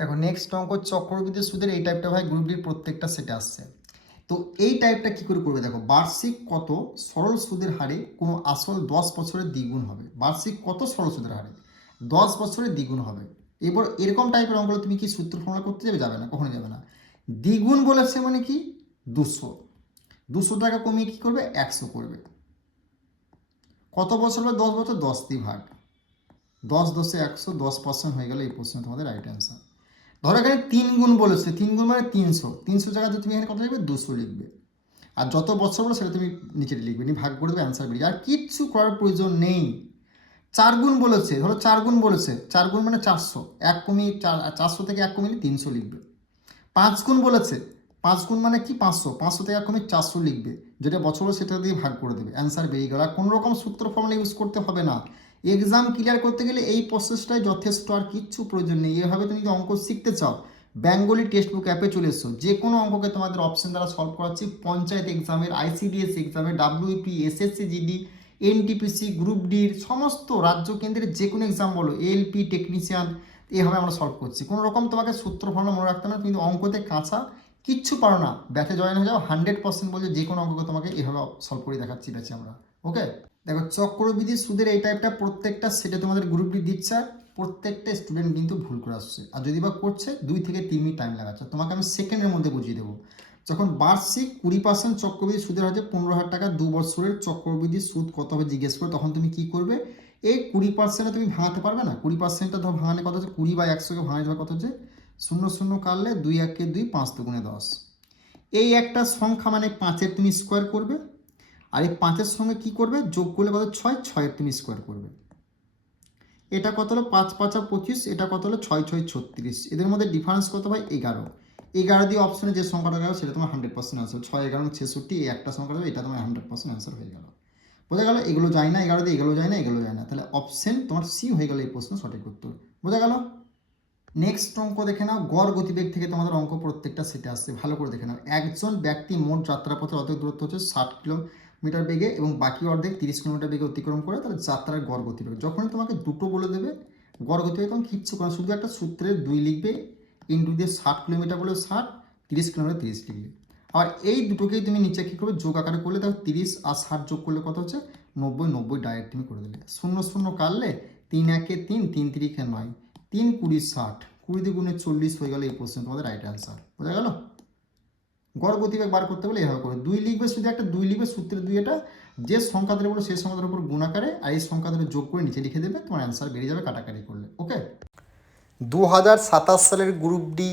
দেখো নেক্সট অঙ্ক চক্রবৃদ্ধি সুদের এই টাইপটা ভাই গ্রুপ ডির প্রত্যেকটা সেটে আসছে। তো এই টাইপটা কি করে করবে দেখো, বার্ষিক কত সরল সুদের হারে কোনো আসল 10 বছরের দ্বিগুণ হবে। বার্ষিক কত সরল সুদের হারে 10 বছরের দ্বিগুণ হবে। এবার এরকম টাইপের অঙ্কগুলো তুমি কি সূত্র ফর্মুলা করতে যাবে? যাবে না, কখনো যাবে না। দ্বিগুণ বলেছে মানে কি 200 টাকা কমিয়ে কি করবে 100 করবে। কত বছর হবে 10 বছর, 10 দিয়ে ভাগ, 10 10 100, 10% হয়ে গেল এই প্রশ্ন তোমাদের রাইট অ্যান্সার। ধরো এখানে 3 গুণ বলেছে, 3 গুণ মানে 300 জায়গাতে তুমি এখানে কত লিখবে 200 লিখবে। আর যত বছর বলো সেটা তুমি নিচে লিখবে, নিয়ে ভাগ করে দেবে, অ্যান্সার বেরিয়ে। আর কিচ্ছু করার প্রয়োজন নেই। 4 গুণ বলেছে, ধরো 4 গুণ বলেছে, 4 গুণ মানে 400, 1 কমিয়ে 400 থেকে 1 কমিয়ে 300 লিখবে। 5 গুণ বলেছে, 5 গুণ মানে কি 500 থেকে 1 কমিয়ে 400 লিখবে, যেটা বছর হলো সেটা দিয়ে ভাগ করে দেবে, অ্যান্সার বেরিয়ে গেল। আর কোনো রকম সূত্র ফর্মুলা ইউজ করতে হবে না। এক্সাম ক্লিয়ার করতে গেলে এই প্রসেসটাই যথেষ্ট, আর কিচ্ছু প্রয়োজন নেই। এভাবে তুমি যদি অঙ্ক শিখতে চাও, বেঙ্গলি টেক্সট বুক অ্যাপে চলে এসো, যে কোনো অঙ্ককে তোমাদের অপশন দ্বারা সলভ করাচ্ছি। পঞ্চায়েত এক্সামের, আইসিডিএস এক্সামের, WP, SSC GD, NTPC, group ডির সমস্ত রাজ্য কেন্দ্রের যে কোনো এক্সাম বলো, এলপি, টেকনিশিয়ান, এভাবে আমরা সলভ করছি। কোনো রকম তোমাকে সূত্র ফর্মুলা মনে রাখতে না, কিন্তু অঙ্কতে কাঁচা কিচ্ছু পারো না, ব্যাচে জয়েন হয়ে যাও, 100% বলছে যে কোনো অঙ্ককে তোমাকে এভাবে সলভ করে দেখাচ্ছি ব্যাচে আমরা। ওকে, দেখো চক্রবৃদ্ধি সুদের এই টাইপটা প্রত্যেকটা সেটে তোমাদের গ্রুপ ডি দিচ্ছে, আর প্রত্যেকটা স্টুডেন্ট কিন্তু ভুল করে আসছে। আর যদি বা করছে 2 থেকে 3 মিনিট টাইম লাগাচ্ছে, তোমাকে আমি সেকেন্ডের মধ্যে বুঝিয়ে দেবো। যখন বার্ষিক 20% চক্রবৃদ্ধি সুদের হচ্ছে 15,000 টাকা, 2 বছরের চক্রবৃদ্ধি সুদ কত হবে জিজ্ঞেস করে, তখন তুমি কি করবে, এই 20% তুমি ভাঙাতে পারবে না। 20%টা ধর ভাঙালে কত হচ্ছে, 20/100কে ভাঙাতে দেওয়া কত হচ্ছে, 0 কাটলে 2 1 2, 5 2 10। এই একটা সংখ্যা মানে 5-এর তুমি স্কোয়ার করবে, আর এই 5-এর সঙ্গে কি করবে, যোগ করলে কত 6, 6-এর তুমি স্কোয়ার করবে। এটা কত হলো 5 5 25, এটা কত হলো 6 6 36। এদের মধ্যে ডিফারেন্স কত ভাই 11। 11 দিয়ে অপশনে যে সংখ্যাটা গেল সেটা তোমার 100% আনসার। 6 11 66, এই একটা সংখ্যা দেবে, এটা তোমার 100% আনসার হয়ে গেল। বোঝা গেল? এগুলো যায় না, 11 দিয়ে এগুলো যায় না, এগুলো যায় না, তাহলে অপশন তোমার সি হয়ে গেল এই প্রশ্ন সঠিক উত্তর। বোঝা গেল? নেক্সট অঙ্ক দেখে নাও, গড় গতিবেগ থেকে তোমাদের অঙ্ক প্রত্যেকটা সেটে আসছে, ভালো করে দেখে নাও। একজন ব্যক্তি মোট যাত্রাপথের অর্ধেক দূরত্ব হচ্ছে 60 কিলোমিটার বেগে এবং বাকি অর্ধেক 30 কিলোমিটার বেগে অতিক্রম করে, তাহলে যাত্রার গড় গতিবেগ। যখনই তোমাকে দুটো বলে দেবে গড় গতিবেগ, তখন কিচ্ছু করা, শুধু একটা সূত্রের 2 লিখবে, ইন্টু দিয়ে 60 কিলোমিটার বলে 60, 30 কিলোমিটার 30 লিখবে। আর এই দুটোকেই তুমি নিচে কী করবে, যোগ আকারে করলে, তাহলে 30 আর 60 যোগ করলে কত হচ্ছে 90, 90 ডাইরেক্ট তুমি করে দিলে। 0 0 কাটলে 3 1 3, 3 3 9, 3 20 60, 20 দ্বিগুণে 40 হয়ে গেল এই প্রশ্ন তোমাদের রাইট অ্যান্সার। বোঝা গেল? গড় গতিবেগ বার করতে বলে এভাবে করে 2 লিখবে, শুধু একটা 2 লিখবে, সূত্রের 2 এটা, যে সংখ্যা ধরে বলো সেই সংখ্যাদের উপর গুণাকারে আর এই সংখ্যা ধরে যোগ করে নিচে লিখে দেবে, তোমার অ্যান্সার বেরিয়ে যাবে কাটাকাটি করলে। ওকে, 2027 সালের group D,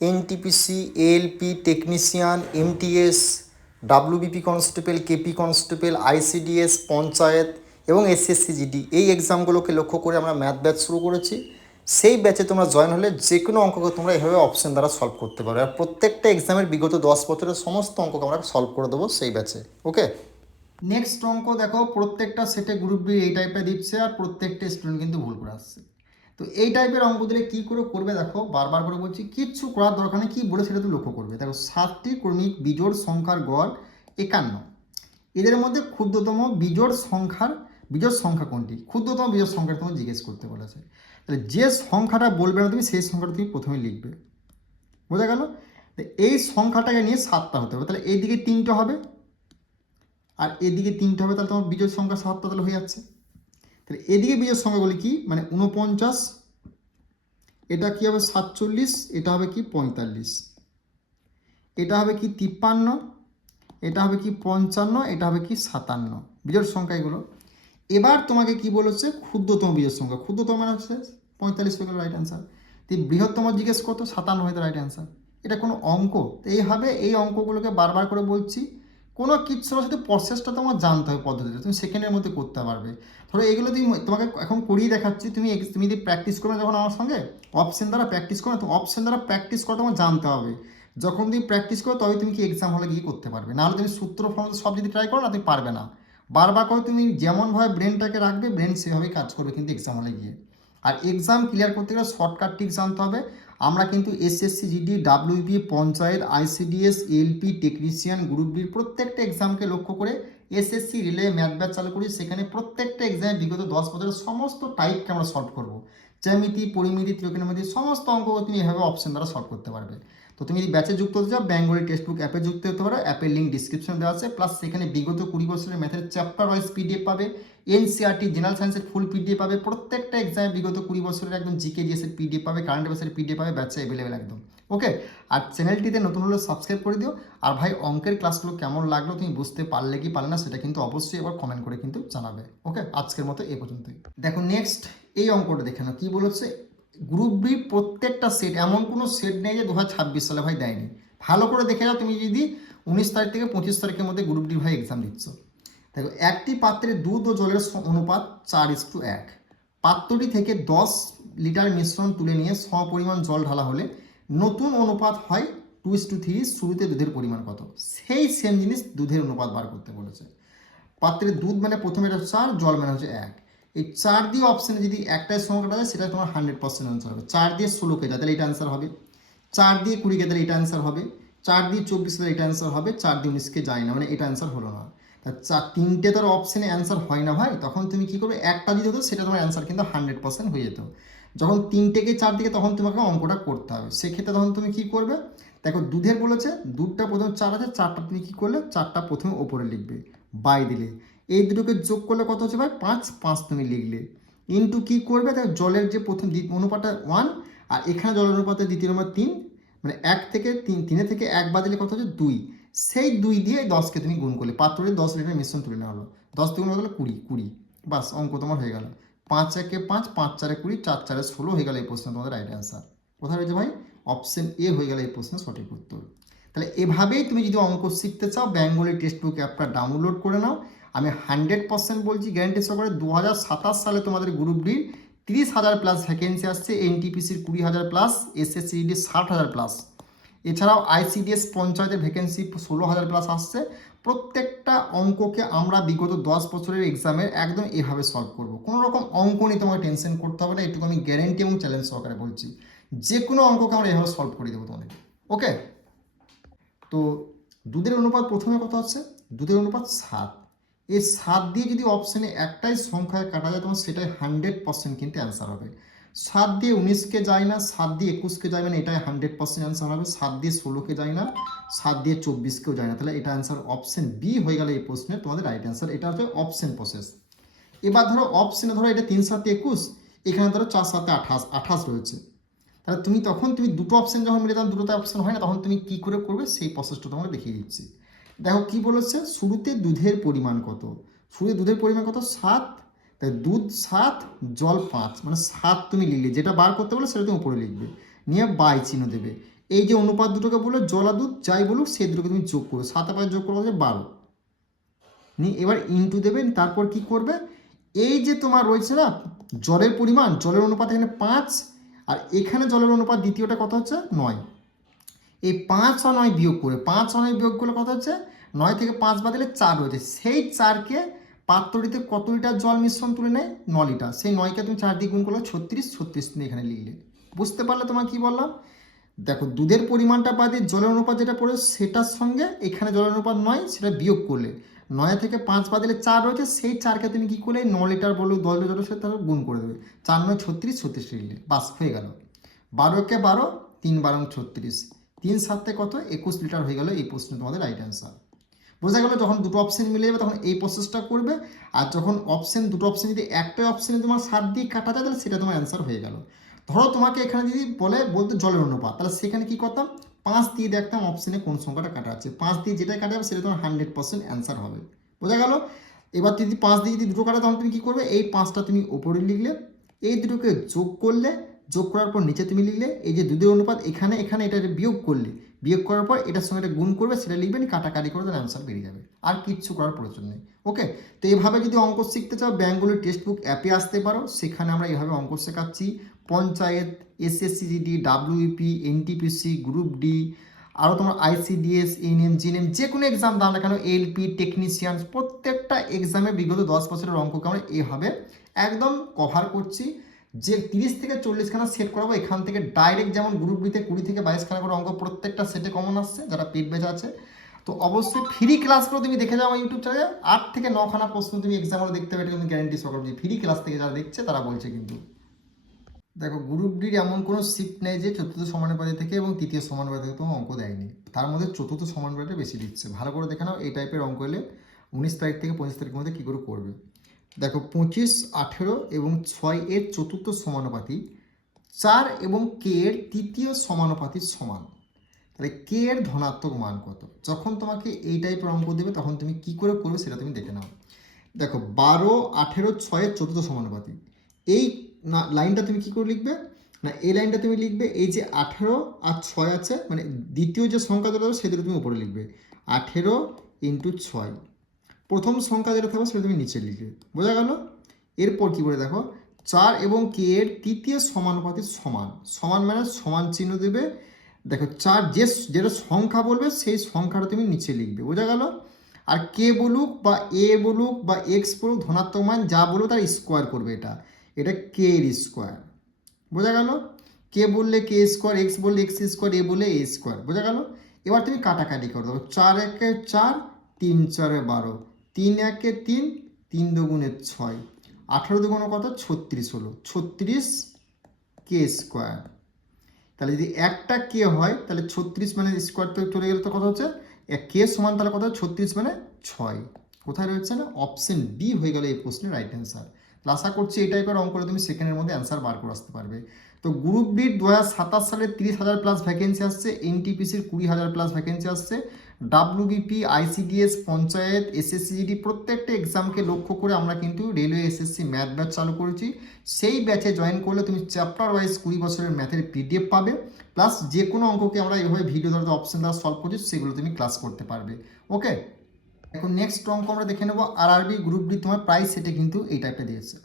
NTPC, ALP, technician, MTS, WBP constable, KP constable, ICDS, panchayat এবং এসএসসি জিডি, এই এক্সামগুলোকে লক্ষ্য করে আমরা ম্যাথ ব্যাচ শুরু করেছি। সেই ব্যাচে তোমরা জয়েন হলে যে কোনো অঙ্ককে তোমরা এভাবে অপশন দ্বারা সলভ করতে পারো, আর প্রত্যেকটা এক্সামের বিগত 10 বছরের সমস্ত অঙ্ককে আমরা সলভ করে দেবো সেই ব্যাচে। ওকে, নেক্সট অঙ্ক দেখো, প্রত্যেকটা সেটে গ্রুপ বি এই টাইপে দিচ্ছে, আর প্রত্যেকটা স্টুডেন্ট কিন্তু ভুল করে আসছে। তো এই টাইপের অঙ্ক দিলে কী করে করবে দেখো, বারবার করে বলছি, কিচ্ছু করার দরকার নেই, কী বলে সেটা তো লক্ষ্য করবে। দেখো 7টি ক্রমিক বিজোড় সংখ্যার গড় 51, এদের মধ্যে ক্ষুদ্রতম বিজোড় সংখ্যা কোনটি, ক্ষুদ্রতম বিজোড় সংখ্যাটা তোমার জিজ্ঞেস করতে বলেছে। তাহলে যে সংখ্যাটা বলবে না তুমি, সেই সংখ্যাটা তুমি প্রথমে লিখবে। বোঝা গেল? এই সংখ্যাটাকে নিয়ে 7টা হতে হবে, তাহলে এইদিকে 3টে হবে আর এদিকে 3টে হবে, তাহলে তোমার বিজোড় সংখ্যা 7টা তাহলে হয়ে যাচ্ছে। তাহলে এদিকে বিজোড় সংখ্যাগুলি কি, মানে 49, এটা কি হবে 47, এটা হবে কি 45, এটা হবে কি 53, এটা হবে কি 55, এটা হবে কি 57, বিজোড় সংখ্যা এগুলো। এবার তোমাকে কি বলেছে, ক্ষুদ্রতম বিজোড় সংখ্যা, ক্ষুদ্রতম মানে হচ্ছে 45 হয়ে গেল রাইট অ্যান্সার। তো বৃহত্তম জিজ্ঞেস করতো 57 হয়ে রাইট অ্যান্সার। এটা কোনো অঙ্ক? এইভাবে এই অঙ্কগুলোকে বারবার করে বলছি, কোনো কিচ্ছু না, শুধু প্রসেসটা তোমার জানতে হবে, পদ্ধতিটা তুমি সেকেন্ডের মধ্যে করতে পারবে। ধরো এগুলো তুমি, তোমাকে এখন করিয়ে দেখাচ্ছি, তুমি যদি প্র্যাকটিস করবে যখন আমার সঙ্গে অপশন দ্বারা প্র্যাকটিস করো, তো অপশন দ্বারা প্র্যাকটিস করা তোমার জানতে হবে। যখন তুমি প্র্যাকটিস করো তবে তুমি কি এক্সাম হলে গিয়ে করতে পারবে, নাহলে তুমি সূত্র ফর্মুলা সব যদি ট্রাই করো না, তুমি পারবে না। বারবার করে তুমি যেমনভাবে ব্রেনটাকে রাখবে, ব্রেন সেভাবেই কাজ করবে কিন্তু এক্সাম হলে গিয়ে। আর এক্সাম ক্লিয়ার করতে গেলে শর্টকাট টিক্স জানতে হবে। আমরা কিন্তু SSC GD, WB, panchayat, ICDS, LP, technician, group ডির প্রত্যেকটা এক্সামকে লক্ষ্য করে এসএসসি রিলে ম্যাথ ব্যাচ চালু করি। সেখানে প্রত্যেকটা এক্সামে বিগত 10 বছরের সমস্ত টাইপকে আমরা সলভ করব। জ্যামিতি, পরিমিতি, ত্রিকোণমিতি সমস্ত অঙ্ক তুমি এভাবে অপশন দ্বারা সলভ করতে পারবে। তো তুমি যদি ব্যাচে যুক্ত হতে চাও বেঙ্গলি টেক্সট বুক অ্যাপে যুক্ত হতে পারো, অ্যাপের লিঙ্ক ডিসক্রিপশন দেওয়া আছে, প্লাস সেখানে বিগত 20 বছরের ম্যাথের চ্যাপ্টার ওয়াইজ পিডিএফ পাবে, এনসিআরটি জেনারেল সায়েন্সের ফুল পিডিএফ পাবে, প্রত্যেকটা এক্সামে বিগত 20 বছরের একদম জিকে জিএসের পিডিএফ পাবে, কারেন্ট অ্যাফেয়ার্সের পিডিএফ পাবে, ব্যাচে অ্যাভেলেবেল একদম। ওকে, আর চ্যানেলটিতে নতুন হলে সাবস্ক্রাইব করে দিও। আর ভাই অঙ্কের ক্লাসগুলো কেমন লাগলো, তুমি বুঝতে পারলে কি পারলে না সেটা কিন্তু অবশ্যই এবার কমেন্ট করে কিন্তু জানাবে। ওকে, আজকের মতো এই পর্যন্তই। দেখো নেক্সট এই অঙ্কটা দেখে নাও কি বলেছে। গ্রুপ বি প্রত্যেকটা সেট, এমন কোনো সেট নেই যে 2026 সালে ভাই দেয়নি। ভালো করে দেখে যাও তুমি যদি 19 তারিখ থেকে 25 তারিখের মধ্যে গ্রুপ ডি ভাই এক্সাম দিচ্ছ। দেখো একটি পাত্রে দুধ ও জলের অনুপাত 4:1। পাত্রটি থেকে 10 লিটার মিশ্রণ তুলে নিয়ে সমপরিমাণ জল ঢালা হলে নতুন অনুপাত হয় 2:3। শুরুতে দুধের পরিমাণ কত? সেই সেম জিনিস দুধের অনুপাত বার করতে বলেছে। পাত্রে দুধ মানে প্রথমে এটা 4, জল মানে হচ্ছে 1। এই 4 দিয়ে অপশানে যদি একটাই সংখ্যা কাটা যায় সেটা তোমার 100% অ্যান্সার হবে। 4 দিয়ে 16 কে যায় তাহলে এটা অ্যান্সার হবে, 4 দিয়ে 20 কে তাহলে এটা অ্যান্সার হবে, 4 দিয়ে 24 কে এটা অ্যান্সার হবে, 4 দিয়ে 19 কে যায় না, মানে এটা অ্যান্সার হলো না। তা 3টে তোর অপশানে অ্যান্সার হয় না ভাই, তখন তুমি কী করবে, একটা যদি হতো সেটা তোমার অ্যান্সার কিন্তু 100% হয়ে যেত। যখন 3 থেকে 4 দিকে তখন তোমাকে অঙ্কটা করতে হবে। সেক্ষেত্রে তখন তুমি কী করবে, দেখো দুধের বলেছে, দুধটা প্রথমে 4 আছে, 4টা তুমি কী করলে, 4টা প্রথমে ওপরে লিখবে, বাই দিলে, এই দুটোকে যোগ করলে কত হচ্ছে ভাই 5, 5 তুমি লিখলে, ইন্টু কী করবে, দেখো জলের যে প্রথম অনুপাতটা 1, আর এখানে জলের অনুপাতের দ্বিতীয় নম্বর 3, মানে 1 থেকে 3, 3 থেকে 1 বাদ দিলে কত হচ্ছে 2, সেই 2 দিয়ে 10কে তুমি গুণ করলে, পাত্রে 10 লিটার মিশ্রণ তুলে নেওয়া হলো, 10 দিয়ে গুণ করলে 20, বাস অঙ্ক তোমার হয়ে গেল। 5 একে 5, 5 4 20, 4 4 16 হয়ে গেল এই প্রশ্ন তোমাদের রাইট অ্যান্সার। কোথায় হয়েছে ভাই, অপশন এ হয়ে গেল এই প্রশ্নের সঠিক উত্তর। তাহলে এভাবেই তুমি যদি অঙ্ক শিখতে চাও বেঙ্গলি টেক্সট বুক অ্যাপটা ডাউনলোড করে নাও। আমি 100% বলছি গ্যারান্টি সহকারে 2027 সালে তোমাদের গ্রুপ ডির 30,000 প্লাস ভ্যাকেন্সি আসছে, এনটিপিসির 20,000 প্লাস, এসএসসিডির 60,000 প্লাস, এছাড়াও আইসিডিএস পঞ্চায়েতের ভ্যাকেন্সি 16,000 প্লাস আসছে। প্রত্যেকটা অঙ্ককে আমরা বিগত 10 বছরের এক্সামের একদম এভাবে সলভ করব। কোনো রকম অঙ্ক নিয়ে তোমাকে টেনশন করতে হবে না, এটুকু আমি গ্যারেন্টি এবং চ্যালেঞ্জ সহকারে বলছি। যে কোনো অঙ্ককে আমরা এভাবে সলভ করে দেবো তোমাদেরকে। ওকে, তো দুধের অনুপাত প্রথমে কত হচ্ছে, দুধের অনুপাত 7। এই 7 দিয়ে যদি অপশানে একটাই সংখ্যায় কাটা যায় তখন সেটাই 100% কিন্তু অ্যান্সার হবে। 7 দিয়ে 19কে যায় না, 7 দিয়ে 21কে যায়, মানে এটাই 100% অ্যান্সার হবে। 7 দিয়ে 16কে যায় না, 7 দিয়ে 24কেও যায় না, তাহলে এটা অ্যান্সার অপশন বি হয়ে গেল এই প্রশ্নে তোমাদের রাইট অ্যান্সার। এটা হচ্ছে অপশন প্রসেস। এবার ধরো অপশনে ধরো এটা 3 7 21, এখানে ধরো 4 7 28, 28 রয়েছে। তাহলে তুমি তখন তুমি দুটো অপশন যখন মিলে তখন দুটোতে অপশন হয় না, তখন তুমি কী করে করবে সেই প্রসেসটা তোমাকে দেখিয়ে দিচ্ছি। দেখো কি বলেছে, শুরুতে দুধের পরিমাণ কত, শুরুতে দুধের পরিমাণ কত 7, তাই দুধ 7 জল 5, মানে 7 তুমি লিখলে, যেটা বার করতে বলে সেটা তুমি উপরে লিখবে, নিয়ে বাই চিহ্ন দেবে। এই যে অনুপাত দুটোকে বলে জল আর দুধ যাই বলুক সেই দুটোকে তুমি যোগ করো, 7 আর 5 যোগ করো 12, নিয়ে এবার ইনটু দেবে। তারপর কি করবে, এই যে তোমার রয়েছে না জলের পরিমাণ, জলের অনুপাত এখানে 5, আর এখানে জলের অনুপাত দ্বিতীয়টা কত হচ্ছে 9, এই 5 আর 9 বিয়োগ করে, 5 আর 9 বিয়োগ করলে কত হচ্ছে, 9 থেকে 5 বাদ দিলে 4 হয়েছে। সেই 4কে পাত্রটিতে কত লিটার জল মিশ্রণ তুলে নেয়, 9 লিটার, সেই 9কে তুমি 4 দিয়ে গুণ করলে 36, 36 তুমি এখানে লিখলে। বুঝতে পারলে তোমার কি বললাম। দেখো দুধের পরিমাণটা বাদে জলের অনুপাত যেটা পড়ে সেটার সঙ্গে এখানে জলের অনুপাত 9 সেটা বিয়োগ করলে, 9 থেকে 5 বাদ দিলে 4 রয়েছে, সেই 4কে তুমি কী করলে 9 লিটার বলো 10 লিটার সাথে তাহলে গুণ করে দেবে, 4 9 36, 36 লিখলে, বাস হয়ে গেল। 12 কে 12, 3 12 36, 3 7 কত 21 লিটার হয়ে গেল এই প্রশ্নে তোমাদের রাইট অ্যান্সার। বোঝা গেল, যখন দুটো অপশন মিলে যাবে তখন এই প্রসেসটা করবে, আর যখন দুটো অপশন যদি একটাই অপশনে তোমার 7 দিয়ে কাটা যায় তাহলে সেটা তোমার অ্যান্সার হয়ে গেল। ধরো তোমাকে এখানে যদি বলতে জলের অনুপাত, তাহলে সেখানে কি করতাম, 5 দিয়ে দেখতাম অপশনে কোন সংখ্যাটা কাটা আছে, 5 দিয়ে যেটাই কাটা যাবে সেটা তোমার 100% অ্যান্সার হবে। বোঝা গেল। এবার যদি 5 দিয়ে যদি দুটো কাটা তখন তুমি কী করবে, এই 5টা তুমি ওপরে লিখলে, এই দুটোকে যোগ করলে, যোগ করার পর নিচে তুমি লিখলে, এই যে দুধের অনুপাত এখানে এখানে এটা বিয়োগ করলে, বিয়োগ করার পর এটার সঙ্গে এটা গুণ করবে, সেটা লিখবেন, কাটাকাটি করে তার অ্যান্সার বেরিয়ে যাবে, আর কিচ্ছু করার প্রয়োজন নেই। ওকে, তো এইভাবে যদি অঙ্ক শিখতে চাও বেঙ্গলি টেক্সট বুক অ্যাপে আসতে পারো, সেখানে আমরা এইভাবে অঙ্ক শেখাচ্ছি। Panchayat, SSC GD, WP, NTPC, group D, আরও তোমার আইসিডিএস, এনএম, জিএনএম, যে কোনো এক্সাম দাও না কেন, এলপি, টেকনিশিয়ান, প্রত্যেকটা এক্সামে বিগত 10 বছরের অঙ্ককে আমরা এইভাবে একদম কভার করছি। যে 30 থেকে 40 খানা সেট করাবো এখান থেকে ডাইরেক্ট, যেমন গ্রুপ বিতে 20 থেকে 22 খানা করে অঙ্ক প্রত্যেকটা সেটে কমন আসছে যারা পেড ব্যাচ আছে। তো অবশ্যই ফ্রি ক্লাসগুলো তুমি দেখে যাও আমার ইউটিউব চ্যানেলে, 8 থেকে 9 খানা প্রশ্ন তুমি এক্সামগুলো দেখতে পাবে, এটা কিন্তু গ্যারান্টি সহকারে ফ্রি ক্লাস থেকে যারা দেখছে তারা বলছে কিন্তু। দেখো গ্রুপ ডির এমন কোনো শিফট নেই যে চতুর্থ সমানুপাতি থেকে এবং তৃতীয় সমানুপাতি থেকে তোমার অঙ্ক দেয়নি, তার মধ্যে চতুর্থ সমানুপাতিটা বেশি দিচ্ছে। ভালো করে দেখে নাও এই টাইপের অঙ্ক এলে 19 তারিখ থেকে 25 তারিখের মধ্যে কী করে করবে। দেখো 25, 18 এবং 6 এর চতুর্থ সমানুপাতি 4 এবং কে এর তৃতীয় সমানুপাতির সমান, তাহলে কে এর ধনাত্মক মান কত? যখন তোমাকে এই টাইপের অঙ্ক দেবে তখন তুমি কি করে করবে সেটা তুমি দেখে নাও। দেখো 12, 18, 6 এর চতুর্থ সমানুপাতি, এই লাইনটা তুমি কি করে লিখবে না, এই লাইনটা তুমি লিখবে এই যে 18 আর 6 আছে, মানে দ্বিতীয় যে সংখ্যা যেটা থাকবে সেটা তুমি উপরে লিখবে 18 ইন্টু 6, প্রথম সংখ্যা যেটা থাকবে সেটা তুমি নিচে লিখবে। বোঝা গেল? এরপর কি করে দেখো 4 এবং কে এর তৃতীয় সমানুপাতির সমান, সমান মানে সমান চিহ্ন দেবে। দেখো 4 যেটা সংখ্যা বলবে সেই সংখ্যাটা তুমি নিচে লিখবে। বোঝা গেল? আর কে বলুক বা এ বলুক বা এক্স বলুক, ধনাত্মক মান যা বলুক তার স্কোয়ার করবে, এটা কে এর স্কোয়ার। বোঝা গেল? কে বললে কে স্কোয়ার, এক্স বললে এক্স স্কোয়ার, এ বললে এ স্কোয়ার। বোঝা গেল? এবার তুমি কাটাকাটি করে দেবো, 4 একে 4, 3 4 12, 3 একে 3, 3 দুগুণে 6, 18 দুগুণে কত 36 হলো, 36 কে স্কোয়ার। তাহলে যদি একটা কে হয় তাহলে 36 মানে স্কোয়ার তো চলে গেলে তো কত হচ্ছে এক কে সমান, তাহলে কত 36 মানে 6। কোথায় রয়েছে না, অপশন বি হয়ে গেল এই প্রশ্নের রাইট অ্যান্সার। তাহলে আশা করছি এই টাইপের অঙ্ক করে তুমি সেকেন্ডের মধ্যে অ্যান্সার বার করে আসতে পারবে। তো গ্রুপ ডির 2027 সালে 30,000 প্লাস ভ্যাকেন্সি আসছে, এনটিপিসির 20,000 প্লাস ভ্যাকেন্সি আসছে, ডাব্লিউবিপি, আইসিডিএস, পঞ্চায়েত, এসএসসিজিডি প্রত্যেকটা এক্সামকে লক্ষ্য করে আমরা কিন্তু রেলওয়ে এসএসসি ম্যাথ ব্যাচ চালু করেছি। সেই ব্যাচে জয়েন করলে তুমি চ্যাপ্টার ওয়াইজ 20 বছরের ম্যাথের পিডিএফ পাবে, প্লাস যে কোনো অঙ্ককে আমরা এভাবে ভিডিও দ্বারা অপশন দ্বারা সলভ করছি সেগুলো তুমি ক্লাস করতে পারবে। ওকে, এখন নেক্সট অঙ্ক আমরা দেখে নেবো আরআরবি গ্রুপ ডি। তোমার প্রাইস সেটা কিন্তু এই টাইপটা দিয়েছে।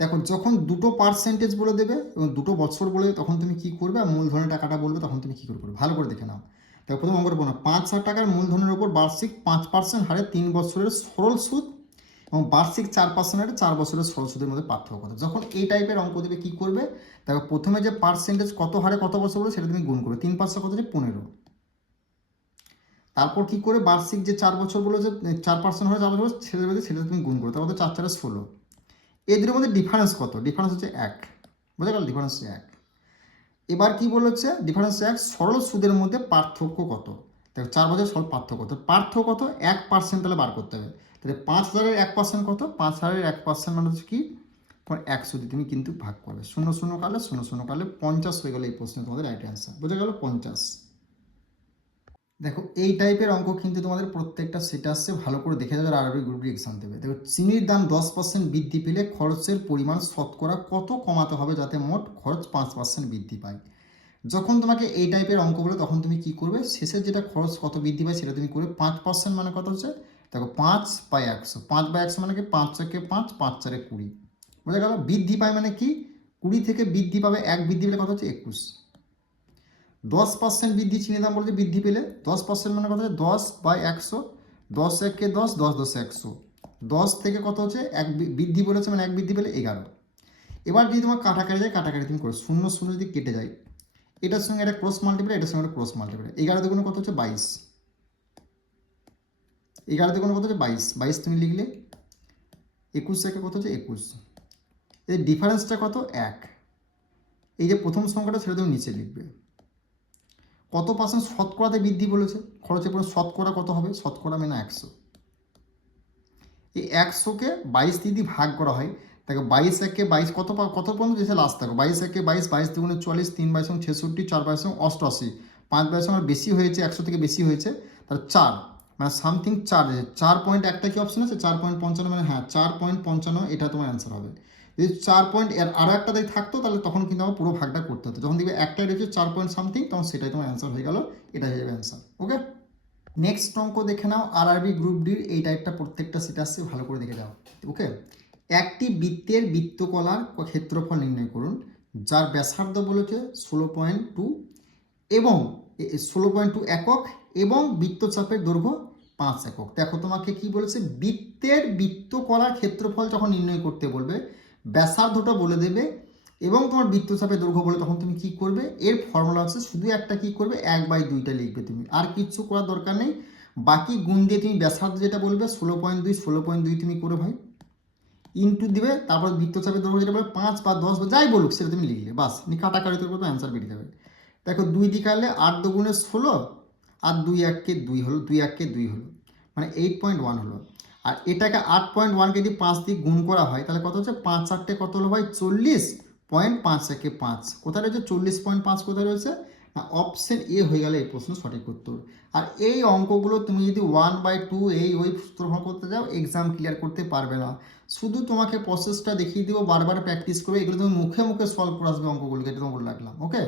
দেখো যখন দুটো পার্সেন্টেজ বলে দেবে এবং দুটো বছর বলে দেবে তখন তুমি কি করবে, আর মূলধনের টাকাটা বলবে তখন তুমি কি করবে, ভালো করে দেখে নাও। দেখো প্রথম অঙ্কটা বলো 5,000 টাকার মূলধনের উপর বার্ষিক 5% হারে 3 বছরের সরল সুদ এবং বার্ষিক 4% হারে 4 বছরের সরল সুদের মধ্যে পার্থক্য কত। যখন এই টাইপের অঙ্ক দেবে কি করবে, দেখো প্রথমে যে পার্সেন্টেজ কত হারে কত বছর বলে সেটা তুমি গুণ করবে, 3 5 কত হচ্ছে 15। তারপর কি করে বার্ষিক যে 4 বছর বলে যে 4% হারে 4 বছর সেটা দেবে, সেটা তুমি গুণ করবে, তারপর 4 4 16। এই দুটোর মধ্যে ডিফারেন্স কত, ডিফারেন্স হচ্ছে 1। বোঝা গেল? ডিফারেন্স হচ্ছে 1। এবার কি বলেছে, ডিফারেন্স 1, সরল সুদের মধ্যে পার্থক্য কত। দেখো 4 বছর সরল পার্থক্য কত, পার্থক্য কত 1%, তাহলে বার করতে হবে। তাহলে 5,000-এর 1% কত, 5,000-এর 1% মানে হচ্ছে কি তোমার 100 দিয়ে তুমি কিন্তু ভাগ করবে, 0 0 কালে 0 0 কালে 50 হয়ে গেল এই প্রশ্নে তোমাদের রাইট অ্যান্সার। বোঝা গেল? 50। দেখো এই টাইপের অঙ্ক কিন্তু তোমাদের প্রত্যেকটা সেট আসছে, ভালো করে দেখে যাবে আরবি গ্রুপ ডি এক্সাম দেবে। দেখো চিনির দাম 10% বৃদ্ধি পেলে খরচের পরিমাণ শতকরা কত কমাতে হবে যাতে মোট খরচ 5% বৃদ্ধি পায়। যখন তোমাকে এই টাইপের অঙ্ক বলে তখন তুমি কি করবে, শেষের যেটা খরচ কত বৃদ্ধি পায় সেটা তুমি করবে। 5% মানে কত হচ্ছে, দেখো 5/100, 5/100 মানে কি 5 একে 5, 5 4 20। বোঝা গেল? বৃদ্ধি পায় মানে কি 20 থেকে বৃদ্ধি পাবে 1, বৃদ্ধি পেলে কত হচ্ছে 21। 10% বৃদ্ধি চিনির দাম বলছে বৃদ্ধি পেলে, 10% মানে কত হচ্ছে 10/100, 10 একে 10, 10 10 100, 10 থেকে কত হচ্ছে 1 বৃদ্ধি বলেছে মানে 1 বৃদ্ধি পেলে 11। এবার যদি তোমার কাটাকাটি যায়, কাটাকাটি তুমি করো, 0 0 যদি কেটে যায়, এটার সঙ্গে এটা ক্রস মাল্টিপ্লাই, এটার সঙ্গে এটা ক্রস মাল্টিপ্লাই, 11 দুগুণে কত হচ্ছে 22, 11 দুগুণে কত হচ্ছে 22, 22 তুমি লিখলে, 21 একে কত হচ্ছে 21, এই ডিফারেন্সটা কত 1। এই যে প্রথম সংখ্যাটা সেটা তুমি নিচে লিখবে। কত পার্সেন্ট শতকরাতে বৃদ্ধি বলেছে, খরচের পরে শতকরা কত হবে, শতকরা মানে 100। এই 100-কে 22 দিয়ে ভাগ করা হয়, দেখো 22 একে 22 কত কত পর্যন্ত যেসে লাস্ট থাকো, 22 একে 22, 22 দুগুণে 40, 3 22 66, 4 22 88, 5 22 আমার বেশি হয়েছে, 100 থেকে বেশি হয়েছে, তাহলে 4 মানে সামথিং 4, 4.1টা কি অপশন আছে 4.55, মানে হ্যাঁ 4.55 এটা তোমার অ্যান্সার হবে। যদি 4 পয়েন্ট এর আরও একটা যদি থাকতো তাহলে তখন কিন্তু আমার পুরো ভাগটা করতে হতো, যখন দেখবে একটাই রয়েছে 4 পয়েন্ট সামথিং তখন সেটাই তোমার অ্যান্সার হয়ে গেল, এটা হয়ে যাবে অ্যান্সার। ওকে, নেক্সট অঙ্ক দেখে নাও আরআরবি গ্রুপ ডির এই টাইপটা প্রত্যেকটা সেট আসছে, ভালো করে দেখে যাও। ওকে, একটি বৃত্তের বৃত্তকলার ক্ষেত্রফল নির্ণয় করুন যার ব্যাসার্ধ বলেছে 16.2 এবং 16.2 একক এবং বৃত্তচাপের দৈর্ঘ্য 5 একক। দেখো তোমাকে কি বলেছে, বৃত্তের বৃত্তকলার ক্ষেত্রফল যখন নির্ণয় করতে বলবে, ব্যাসার্ধটা বলে দেবে এবং তোমার বৃত্তচাপের দৈর্ঘ্য বলে, তখন তুমি কি করবে, এর ফর্মুলা হচ্ছে শুধু একটা কি করবে 1/2টা লিখবে তুমি, আর কিচ্ছু করার দরকার নেই। বাকি গুণ দিয়ে তুমি ব্যাসার্ধ যেটা বলবে 16.2 16.2 তুমি করে ভাই, ইন্টু দিবে, তারপর বৃত্তচাপের দৈর্ঘ্য যেটা বলে 5 বা 10 যাই বলুক সেটা তুমি লিখলে, বাস কাটাকাটিতে করবে, অ্যান্সার বেরিয়ে যাবে। দেখো 2 দিয়ে কাটলে 8 দুগুণে 16, আর 2 এককে 2 হলো, 2 এককে 2 হলো, মানে 8.1 হলো। আর এটাকে 8.1কে যদি 5 দিয়ে গুণ করা হয় তাহলে কত হচ্ছে, 5 8টে কত হলো ভাই, 40.5 একে 5, কোথায় রয়েছে 40.5, কোথায় রয়েছে না অপশন এ হয়ে গেলে এই প্রশ্ন সঠিক উত্তর। আর এই অঙ্কগুলো তুমি যদি 1/2 ওই সূত্রফল করতে যাও এক্সাম ক্লিয়ার করতে পারবে না। শুধু তোমাকে প্রসেসটা দেখিয়ে দিব, বারবার প্র্যাকটিস করবে, এগুলো তুমি মুখে মুখে সলভ করে আসবে অঙ্কগুলোকে, এটা তোমাকে বলে রাখলাম। ওকে।